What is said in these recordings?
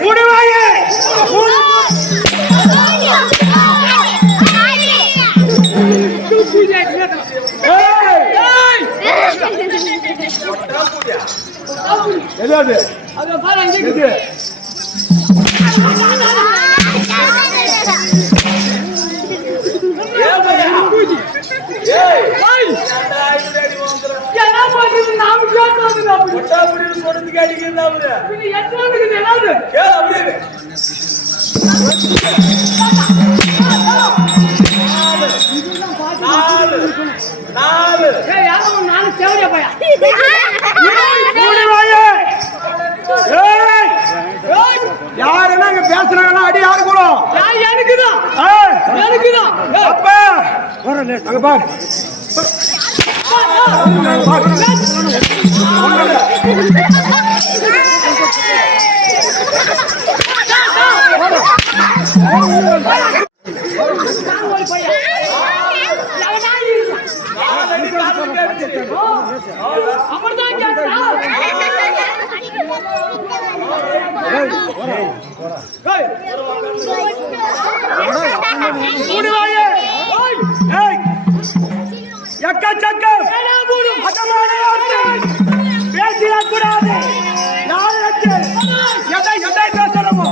மூடுவாயே எதாவது அது பாரு அங்க இருக்கு ஏய் ஏய் என்ன பண்றது நாம கேட்காதீங்க அப்படி ஒட்டா புடி சொல்றதுக்கு அடிக்குது அவரு நீ எத்தனைக்கு ஏதாவது ஏ அப்படியே நாலு ஏய் யாரோ நாலு சேவடியா பையா மூணு வாயே ஏய் ஏய் யாரனா இங்க பேசுறாங்கன்னா அடி யாரு கூடும் யார் எனக்குதான் எனக்குதான் அப்ப வரல அங்க பாரு எக்கச்சக்கம் பேசிடக்கூடாது எதை எதை பேசுறோமோ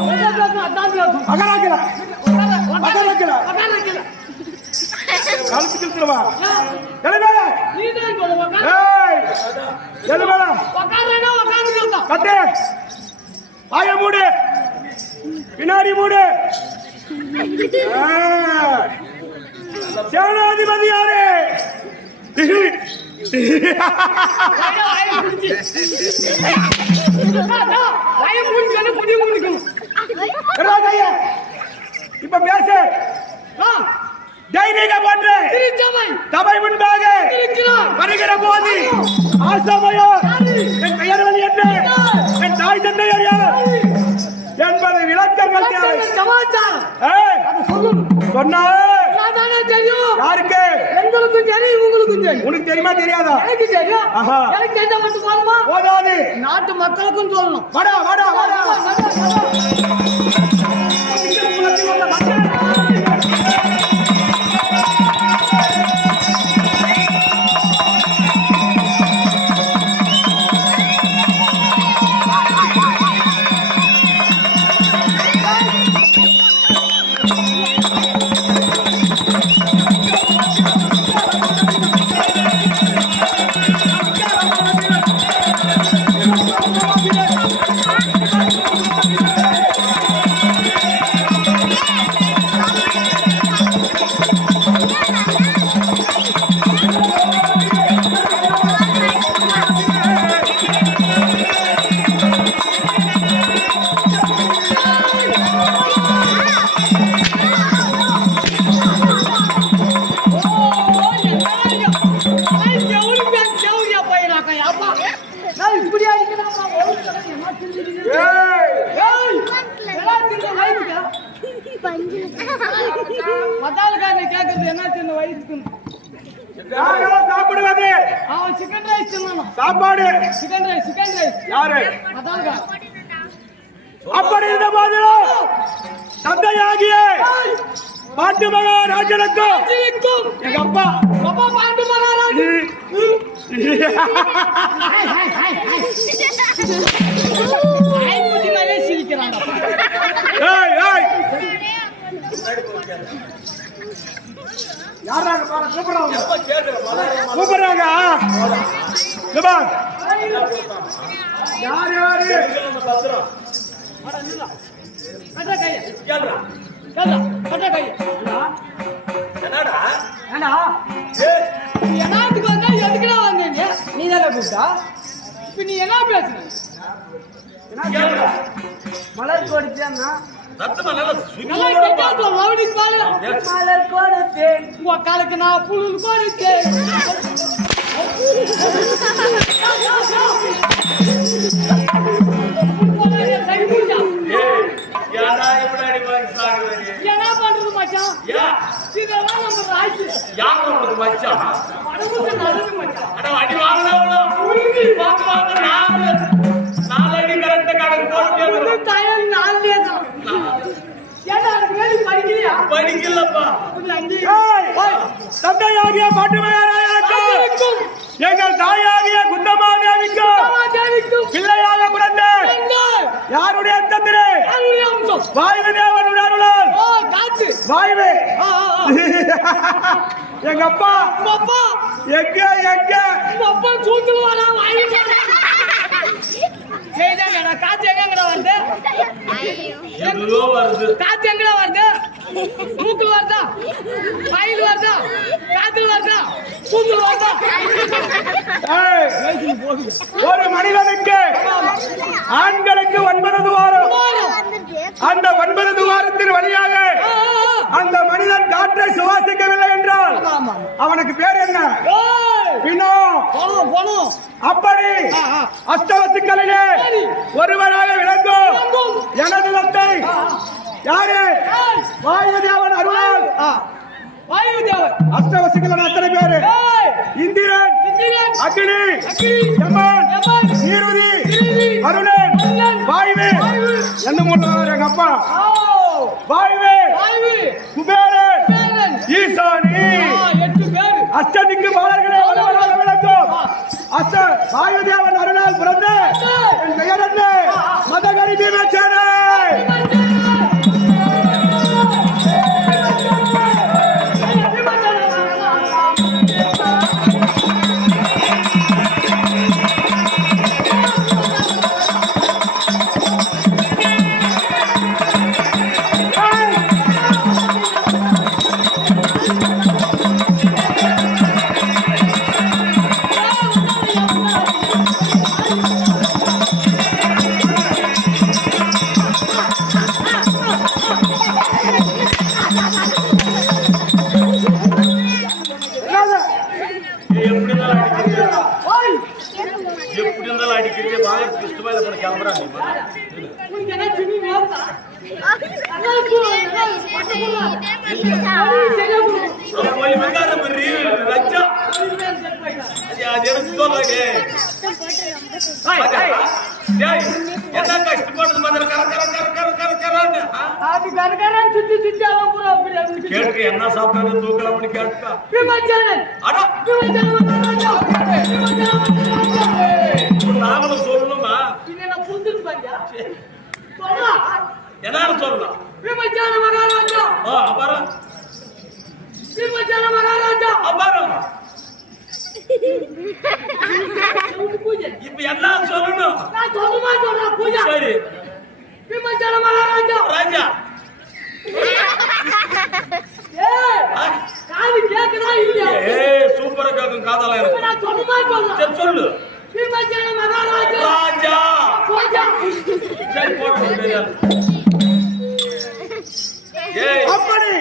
மூடு பின்னாடி மூடு சேனாதிபதி யாரு இப்ப பேசு தைரிக போன்று தபை முன்பாக வருகிற போது ஆசமையோ என் பெயர் வழி என்ன என் தாய் தந்தையர் யார் என்பது விளக்கங்கள் தேவை சொன்னா யாருக்கு எங்களுக்கும் தெரியும் உங்களுக்கும் தெரியும் உனக்கு தெரியுமா தெரியாதா எனக்கு தெரியும் எனக்கு தெரிஞ்ச மட்டும் போதுமா போதாது நாட்டு மக்களுக்கும் சொல்லணும் வாடா வாடா வாடா சாப்பிடுவது சிக்கன் ரைஸ் சாப்பாடு சிக்கன் ரைஸ் யாரு அப்படி இருந்த போதிலும் தந்தையாகிய பாண்டு மகாராஜனுக்கும் எங்க அப்பா பாண்டு மகாராஜ் கூப்பிடுறாங்க யார் யாரு என்னத்துக்கு வந்தா எதுக்குடா வந்தீங்க நீ தானே கூப்பிட்டா இப்ப நீ என்ன பேசுற மலர் கோடிச்சேன்னா மலர் கொடுத்தேன் உக்காலுக்கு நான் புல் கொடுத்தேன் என்ன பண்றது மச்சான் இதெல்லாம் நம்ம ராஜ்யம் யார் உங்களுக்கு மச்சான் அடி வாங்கலாம் படிக்கலப்பா. தந்தையாகிய பாட்டுமையாராயாக்கும் எங்கள் தாயாகிய குந்தமாதேவிக்கும் பிள்ளையாக பிறந்த யாருடைய தந்திரே? வாய்வு தேவனுடைய அருளால். வாய்வு எங்க அப்பா எங்க எங்க அப்பா சூத்துவாரா வாங்கி காத்து எங்கடா வருது? எவ்வளோ வருது? காத்து எங்கடா வருது? மூக்குல வருதா? வாயில வருதா? காத்துல வருதா? சூத்துல வருதா? ஒரு மனிதனுக்கு ஆண்களுக்கு 9 துவாரம். அந்த 9 துவாரத்தின் வழியாக அந்த மனிதன் காற்றை சுவாசிக்கவில்லை என்றால் அவனுக்கு பேர் என்ன? பினோ. அப்படி அஷ்டவசுக்களிலே ஒருவராக விளங்கும் எனது தந்தை யாரு? வாயுதேவன் அருளால். வாயுதேவன் அஷ்டவசுக்கள் அத்தனை பேரு இந்திரன், அக்னி, யமன், நீருதி, அருணன், வாயுவே என்ன மூணு எங்க அப்பா. வாயுவே, குபேரன், ஈசானி, 8 பேர் அஷ்டதிக்கு பாலர்களே ஒருவராக விளக்கும் வாயுதேவன் அருளால் பிறந்த என் பெயர் என்ன? மதகரி பீமசேனை. எப்படி இருந்தாலும் அடிக்கிறீங்க. வாங்க கிறிஸ்துவாயில போன கேமரா போய் வெங்காத மாதிரி லட்சம் அது எனக்கு சொல்றாங்க. என்ன கஷ்டப்பட்டது மாதிரி கேட்க என்ன சாப்பிட்டது தூக்கலாம்னு கேட்கா. நாமளும் சொல்லணுமா? என்ன சொல்லலாம்? அப்புறம் இப்ப என்ன சொல்லணும்? சரி ராஜா சூப்பரா கேட்கும் காதலா இருக்கு. சொல்லு ராஜா. அப்படி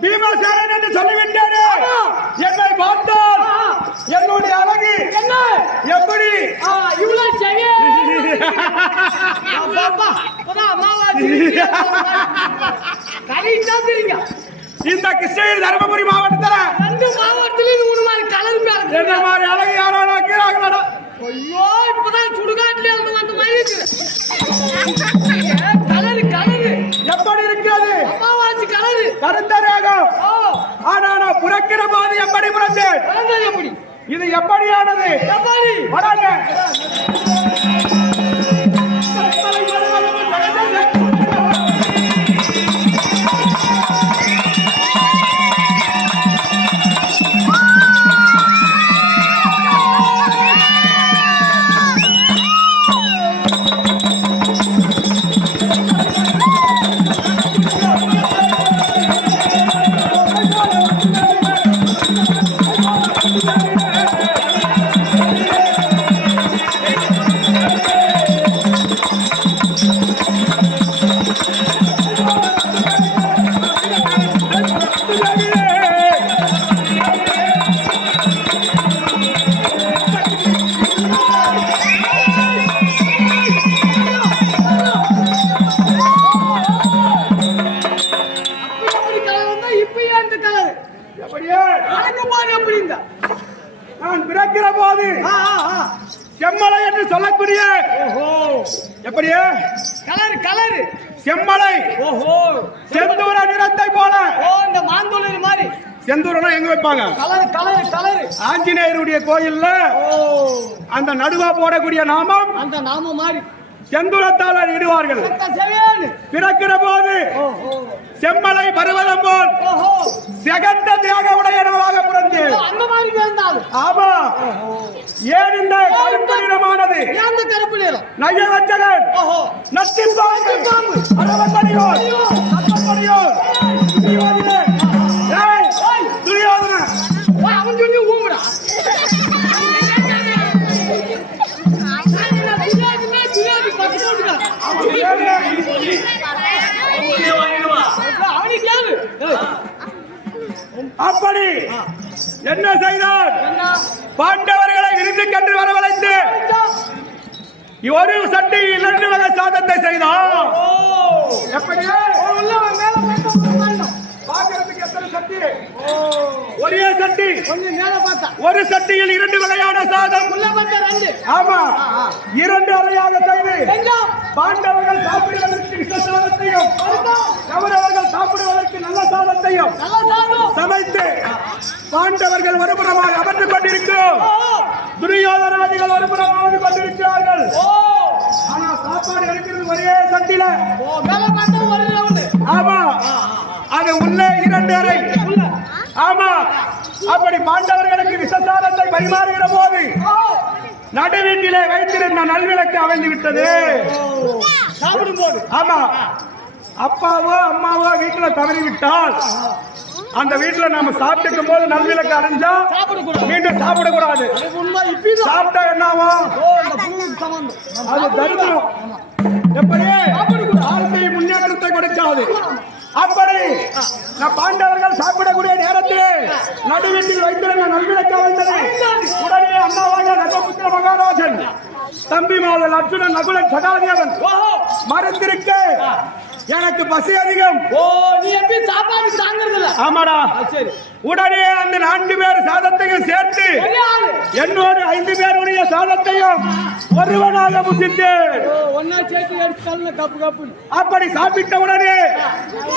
பீமசேனன் என்று சொல்லிவிட்டாரு. என்னை பார்த்தால் என்னுடைய அழகு எப்படி இவ்வளவு சரி இந்த கிருஷ்ணகிரி தருமபுரி மாவட்டத்தில் 2 மாவட்டத்திலும் 3 மாதிரி கலர் என்ன மாதிரி அழகு யாராவது ஆக்கிறாங்களா? ஐயோ இப்பதான் சுடுகாட்டுல இருந்து வந்த மாதிரி கலரு கலரு எப்படி இருக்கிறது? அம்மாவாச்சி கலரு கருத்த ரேகம். ஆனா நான் புறக்கிற போது எப்படி புறந்தேன்? எப்படி இது எப்படியானது? எப்படி வராங்க நான் பிறக்கிற போது செம்மலை என்று சொல்லக்கூடிய எப்படியே கலர் கலர் செம்மலை ஓஹோ செந்தூர நிறத்தை போல. ஓ இந்த மாந்தோளி மாதிரி செந்தூரனா எங்க வைப்பாங்க? கலர் கலர் கலர் ஆஞ்சநேயருடைய கோயில்ல ஓ அந்த நடுவா போடக்கூடிய நாமம் அந்த நாம மாதிரி செந்தூரத்தால் இடுவார்கள். சரியான பிறக்கிற போது ஓஹோ செம்மலை பருவதம் போல் ஓஹோ செகந்த தியாக உடையனவாக பிறந்து. அந்த மாதிரி இருந்தால் ஆமா. ஏன் இந்த கருப்பு நிறமானது? அந்த கருப்பு நிறம் நைய வச்சகன் ஓஹோ நச்சிப்பாம்பு அரவத்தடியோர் சத்தப்படியோர் துரியோதனே. ஏய் துரியோதனே அவன் சொல்லி ஊமுடா அப்படி என்ன செய்தார்? பாண்டவர்களை விருந்து கண்டு வரவழைத்து ஒரு சட்டி 2 வகை சாதத்தை செய்தார். எப்படி? பார்க்கிறதுக்கு எத்தனை சட்டி? ஒரே சட்டி. ஒரு சட்டியில் 2 வகையான சாதம். ஆமா, 2 அறையாக செய்து பாண்டவர்கள் சாப்பிடுவதற்கு விச சாதத்தையும் கௌரவர்கள் சாப்பிடுவதற்கு நல்ல சாதத்தையும் சமைத்து பாண்டவர்கள் ஒருபுறமாக அமர்ந்து கொண்டிருக்கிறோம். துரியோதனாதிகள் ஒருபுறம் அமர்ந்து கொண்டிருக்கிறார்கள். ஆனா சாப்பாடு இருக்கிறது ஒரே சட்டில. ஆமா, அது உள்ளே 2 அறை. ஆமா, அப்படி பாண்டவர்களுக்கு விசசாரத்தை பரிமாறுகிற போது நடுவீட்டிலே வைத்திருந்த நல்விளக்கு அவிழ்ந்து விட்டது. சாப்பிடும் போது ஆமா, அப்பாவோ அம்மாவோ வீட்டுல தவறி விட்டால் அந்த வீட்டுல நாம சாப்பிட்டுக்கும் போது நல்விளக்கு அடைஞ்சா மீண்டும் சாப்பிடக்கூடாது. சாப்பிட்டா என்ன ஆகும்? அது தரித்திரம். எப்படி? வாழ்க்கை முன்னேற்றத்தை கொடுக்காது. அப்படி பாண்டவர்கள் சாப்பிடக்கூடிய நேரத்திலே நடுவீட்டில் வைத்திருந்த நல்விளக்கு வந்தது. உடனே அண்ணாவாக நர்மபுத்திர மகாராஜன் தம்பி மாதல் அர்ஜுனன் நகுலன் சகாதேவன் மறந்திருக்க எனக்கு பசி அதிகம். நீ எப்படி சாப்பாடு தாங்கிறதுல? ஆமாடா. சரி. உடனே அந்த 4 பேர் சாதத்தையும் சேர்த்து என்னோடு 5 பேருடைய சாதத்தையும் ஒருவனாக புசித்து ஒன்னா சேர்த்து எடுத்து கப்பு கப்பு அப்படி சாப்பிட்ட உடனே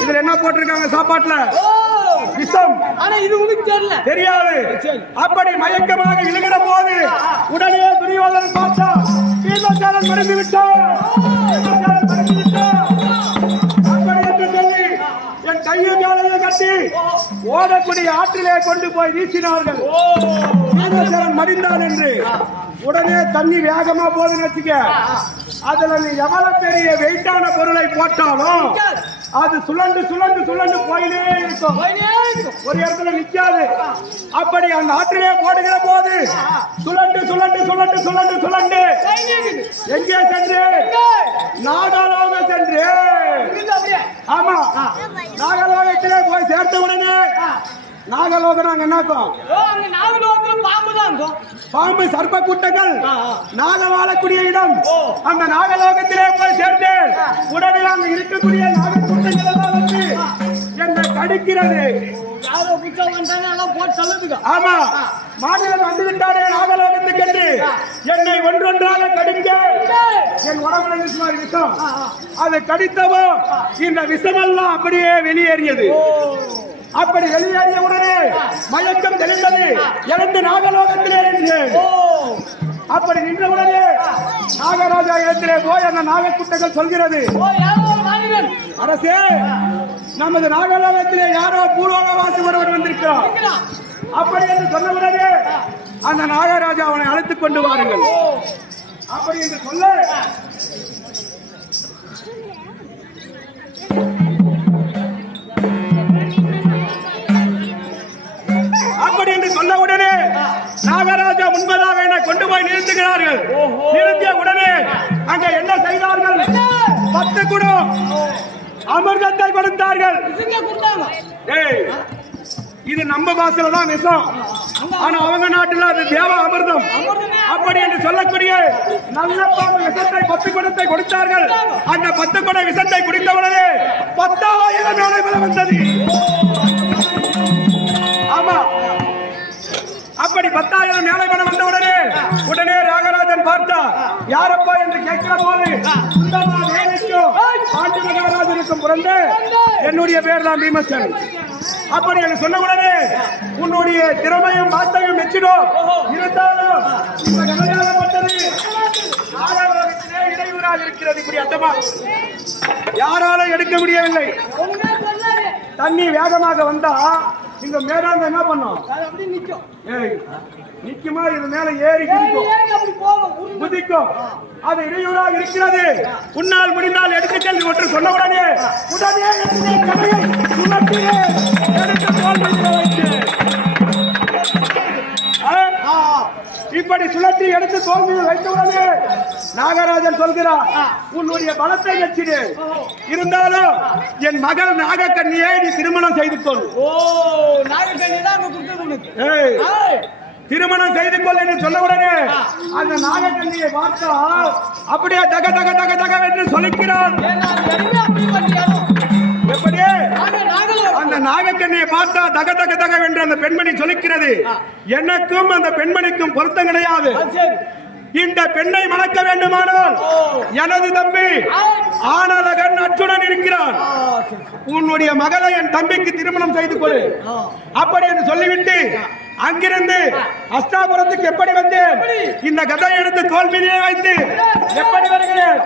இதுல என்ன போட்டிருக்காங்க சாப்பாட்டுல? விஷம். ஆனா இது உனக்கு தெரியல. தெரியாது. அப்படி மயக்கமாக விழுகிற போது உடனே துரியோதனன் பார்த்தா பீமசேனன் மறைந்து விட்டான். அப்படி என்று சொல்லி என் கையும் காலையும் கட்டி ஓடக்கூடிய ஆற்றிலே கொண்டு போய் வீசினார்கள். பீமசேனன் மடிந்தான் என்று. உடனே தண்ணி வேகமா போதுன்னு வச்சுக்க, அதுல நீ எவ்வளவு பெரிய வெயிட்டான பொருளை போட்டாலும் அது சுழண்டு சுழண்டு சுழண்டு போயினே இருக்கும். ஒரு இடத்துல நிக்காது. அப்படி அந்த ஆற்றிலே போடுகிற போது சுழண்டு சுழண்டு சுழண்டு சுழண்டு சுழண்டு எங்கே சென்று? நாகாலோகம் சென்று. ஆமா, நாகலோகத்திலே போய் சேர்த்த உடனே நாகலோகம் நாங்க என்னாக்கும்? பாம்பு சர்ப்ப கூட்டங்கள் நாக வாழக்கூடிய இடம். அந்த நாகலோகத்திலே போய் சேர்ந்து உடனே அங்க இருக்கக்கூடிய நாக கூட்டங்கள் எல்லாம் வந்து என்னை கடிக்கிறது. ஆமா, மாநிலம் வந்து விட்டாரே நாகலோகத்துக்கு என்று என்னை ஒன்றொன்றாக கடிக்க என் உடம்புல விஷம். அதை கடித்தவோ இந்த விஷமெல்லாம் அப்படியே வெளியேறியது. அப்படி வெளியேறிய உடனே மயக்கம் தெளிந்தது. இறந்து நாகலோகத்திலே நின்று அப்படி நின்ற உடனே நாகராஜா இடத்திலே போய் அந்த நாகக்குட்டைகள் சொல்கிறது, அரசே, நமது நாகலோகத்திலே யாரோ பூலோகவாசி ஒருவர் வந்திருக்கிறார். அப்படி என்று சொன்ன உடனே அந்த நாகராஜா அவனை அழைத்துக் கொண்டு வாருங்கள். அப்படி என்று சொல்ல அப்படி என்று சொன்ன உடனே நாகராஜா முன்பதாக என்னை கொண்டு போய் நிறுத்துகிறார்கள். நிறுத்திய உடனே அங்க என்ன செய்தார்கள்? 10 குடம் அமிர்தத்தை கொடுத்தார்கள். இது நம்ம பாசையில தான் விஷம், ஆனா அவங்க நாட்டுல அது தேவ அமிர்தம். அப்படி என்று சொல்லக்கூடிய நல்ல பாம்பு விஷத்தை 10 குடத்தை கொடுத்தார்கள். அந்த 10 குட விஷத்தை குடித்தவுடனே 10,000 மேலே வந்தது. ஆமா, அப்படி அப்படி 10,000 மேலை பணம் வந்த உடனே ராகராஜன் பார்த்தா யாரப்பா என்று கேட்கிற போது பாண்டி மகாராஜனுக்கும் பிறந்த என்னுடைய பேர் தான் பீமசன். அப்படி என்று சொன்ன உடனே உன்னுடைய திறமையும் வார்த்தையும் மெச்சிடும். இருந்தாலும் இந்த கதையாகப்பட்டது இடையூறாக இருக்கிறது. இப்படி அட்டமா யாராலும் எடுக்க முடியவில்லை. தண்ணி வேகமாக வந்தா இங்க மேலாங்க என்ன பண்ணும்? நிக்குமா? இது மேல ஏறி குதிக்கும். அது இடையூறாக இருக்கிறது. உன்னால் முடிந்தால் எடுத்து செல்வி ஒன்று சொன்ன உடனே இப்படி சுழற்றி எடுத்து தோல்வியை வைத்தவுடனே நாகராஜன் சொல்கிறார், உன்னுடைய பலத்தை வச்சிடு. இருந்தாலும் என் மகள் நாகக்கண்ணியை நீ திருமணம் செய்து கொள். திருமணம் செய்து கொள் என்று சொன்ன உடனே அந்த நாகக்கண்ணியை பார்த்தா அப்படியே தக தக தக தக என்று சொல்லிக்கிறான். எப்படி அந்த நாகக்கண்ணியை பார்த்தா தக தக தக என்று அந்த பெண்மணி சொல்லிக்கிறது. எனக்கும் அந்த பெண்மணிக்கும் பொருத்தம் கிடையாது. இந்த பெண்ணை மணக்க வேண்டுமானால் எனது தம்பி ஆனழகன் அச்சுடன் இருக்கிறான். உன்னுடைய மகளை என் தம்பிக்கு திருமணம் செய்து கொடு அப்படி என்று சொல்லிவிட்டு அங்கிருந்து அஸ்தாபுரத்துக்கு எப்படி வந்தேன்? இந்த கதையை எடுத்து தோல் மீதிலே வைத்து எப்படி வருகிறேன்?